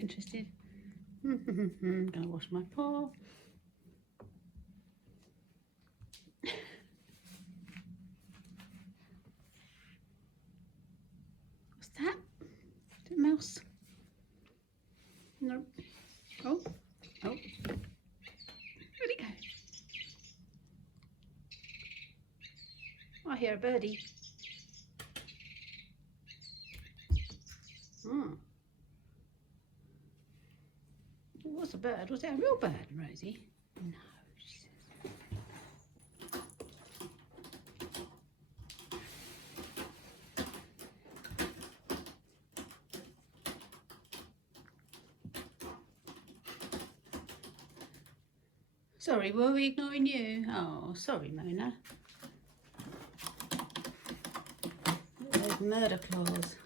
not interested. I'm gonna wash my paw. What's that? Is it a mouse? No. Oh. Oh. Where'd it go? I hear a birdie. Hmm. It was a bird. Was it a real bird, Rosie? No, she says. Sorry, were we ignoring you? Oh, sorry, Mona. Those murder claws.